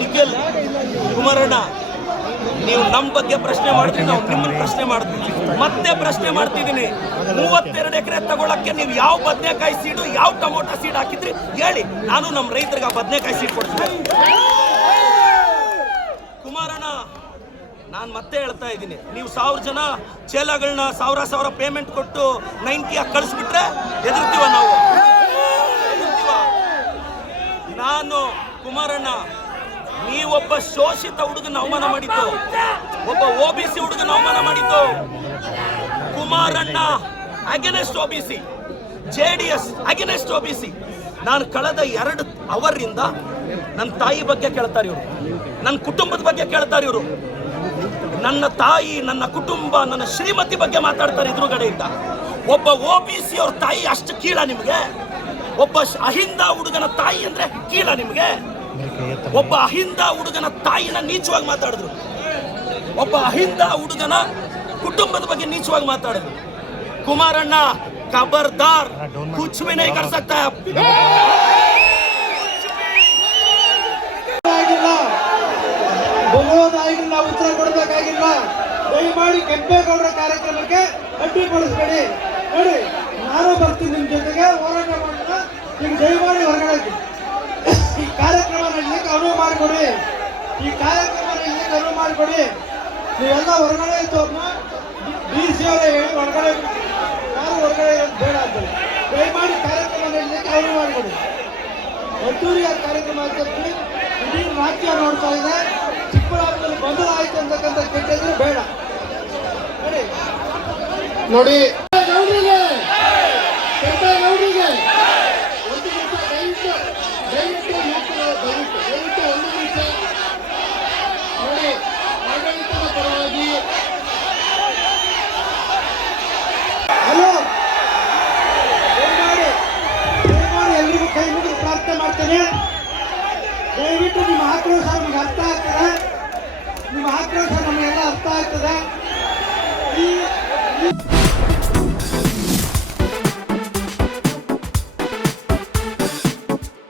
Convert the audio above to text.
ನಿಖಿಲ್ ಕುಮಾರಣ್ಣ, ನೀವು ನಮ್ಮ ಬಗ್ಗೆ ಪ್ರಶ್ನೆ ಮಾಡಿದ್ರಿ, ನಾವು ನಿಮ್ಮನ್ನ ಪ್ರಶ್ನೆ ಮಾಡ್ತೀವಿ. ಮತ್ತೆ ಪ್ರಶ್ನೆ ಮಾಡ್ತಿದ್ದೀನಿ, 32 ಎಕರೆ ತಗೊಳಕ್ಕೆ ನೀವು ಯಾವ ಬದನೆಕಾಯಿ ಸೀಡು, ಯಾವ ಟೊಮೊಟೊ ಸೀಡ್ ಹಾಕಿದ್ರಿ ಹೇಳಿ. ನಾನು ನಮ್ಮ ರೈತರಿಗೆ ಬದನೆಕಾಯಿ ಸೀಡ್ ಕೊಡ್ತೀನಿ. ಕುಮಾರಣ್ಣ, ನಾನು ಮತ್ತೆ ಹೇಳ್ತಾ ಇದ್ದೀನಿ, ನೀವು 1000 ಜನ ಚೇಲಗಳನ್ನ 1000 ಪೇಮೆಂಟ್ ಕೊಟ್ಟು 90 ಕಳಿಸ್ಬಿಟ್ರೆ ಎದುರ್ತೀವ ನಾವು. ನಾನು ಕುಮಾರಣ್ಣ, ನೀವೊಬ್ಬ ಶೋಷಿತ ಹುಡುಗನ ಅವಮಾನ ಮಾಡಿದ್ದು, ಒಬ್ಬ OBC ಹುಡುಗನ ಅವಮಾನ ಮಾಡಿದ್ದು. ಕುಮಾರಣ್ಣ against OBC, JDS against OBC. ನಾನು ಕಳೆದ 2 ಅವರಿಂದ ನನ್ನ ತಾಯಿ ಬಗ್ಗೆ ಕೇಳ್ತಾರೆ ಇವರು, ನನ್ನ ಕುಟುಂಬದ ಬಗ್ಗೆ ಕೇಳ್ತಾರೆ ಇವರು. ನನ್ನ ತಾಯಿ, ನನ್ನ ಕುಟುಂಬ, ನನ್ನ ಶ್ರೀಮತಿ ಬಗ್ಗೆ ಮಾತಾಡ್ತಾರೆ ಎದುರುಗಡೆಯಿಂದ. ಒಬ್ಬ OBC ಅವ್ರ ತಾಯಿ ಅಷ್ಟು ಕೀಳ ನಿಮಗೆ? ಒಬ್ಬ ಅಹಿಂದ ಹುಡುಗನ ತಾಯಿ ಅಂದ್ರೆ ಕೀಳ ನಿಮಗೆ? ಒಬ್ಬ ಅಹಿಂದ ಹುಡುಗನ ತಾಯಿನ ನೀಚವಾಗಿ ಮಾತಾಡಿದ್ರು, ಒಬ್ಬ ಅಹಿಂದ ಹುಡುಗನ ಕುಟುಂಬದ ಬಗ್ಗೆ ನೀಚವಾಗಿ ಮಾತಾಡಿದ್ರು. ಕುಮಾರಣ್ಣ, ಖಬರ್ದಾರ್, ಕುಚ್ ಭಿ ನಹೀ ಕರ್ ಸಕ್ತಾ. ಬೊಗೋದಾಗಿಲ್ಲ, ಉತ್ತರ ಕೊಡಬೇಕಾಗಿಲ್ಲ. ದಯಮಾಡಿ ಕೆಂಪೇಗೌಡರ ಕಾರ್ಯಕ್ರಮಕ್ಕೆ ಅಡ್ಡಿಪಡಿಸಬೇಡಿ. ನೋಡಿ, ನಾನು ಬರ್ತೀನಿ ನಿಮ್ಮ ಜೊತೆಗೆ, ಹೋರಾಟ ಮಾಡೋಣ. ಈಗ ದಯಮಾಡಿ ಹೊರಗಡೆ ಈ ಕಾರ್ಯಕ್ರಮ ನಡೆಯಲಿಕ್ಕೆ ಅನುವು ಮಾಡಿಕೊಡಿ. ಈ ಕಾರ್ಯಕ್ರಮ ನಡೆಯಲಿಕ್ಕೆ ಅನುವು ಮಾಡಿಕೊಡಿ. ನೀವೆಲ್ಲ ಹೊರಗಡೆ ಇತ್ತು, DC ಅವರೇ ಹೇಳಿ ಹೊರಗಡೆ, ಯಾರು ಹೊರಗಡೆ ಬೇಡ ಅಂತ. ದಯಮಾಡಿ ಕಾರ್ಯಕ್ರಮ ನಡೆಯಲಿಕ್ಕೆ ಅನುವು ಮಾಡಿಕೊಡಿ. ಅದ್ದೂರಿಯ ಕಾರ್ಯಕ್ರಮ ಆಗ್ತದೆ, ಇಡೀ ರಾಜ್ಯ ನೋಡ್ತಾ ಇದೆ. ಚಿಕ್ಕಬಳ್ಳಾಪುರದಲ್ಲಿ ಗೊಂದಲ ಆಯ್ತು ಅಂತಕ್ಕಂಥ ಕೆಟ್ಟಿದ್ರೆ ಬೇಡ. ನೋಡಿ, ಕೆಂಪೇಗೌಡರಿಗೆ ಒಂದು ನಿಮಿಷ ದಯವಿಟ್ಟು ಒಂದು ನಿಮಿಷ ನೋಡಿ. ಆಡಳಿತದ ಪರವಾಗಿ ಹಲೋ, ದಯಮಾಡಿ ಎಲ್ರಿಗೂ ಕೈ ಮುಗಿದು ಪ್ರಾರ್ಥನೆ ಮಾಡ್ತೇನೆ. ದಯವಿಟ್ಟು ನಿಮ್ಮ ಆಕ್ರೋಶ ನಮಗೆ ಅರ್ಥ ಆಗ್ತದೆ, ನಿಮ್ಮ ಆಕ್ರೋಶ ನಮಗೆಲ್ಲ ಅರ್ಥ ಆಗ್ತದೆ. ಈ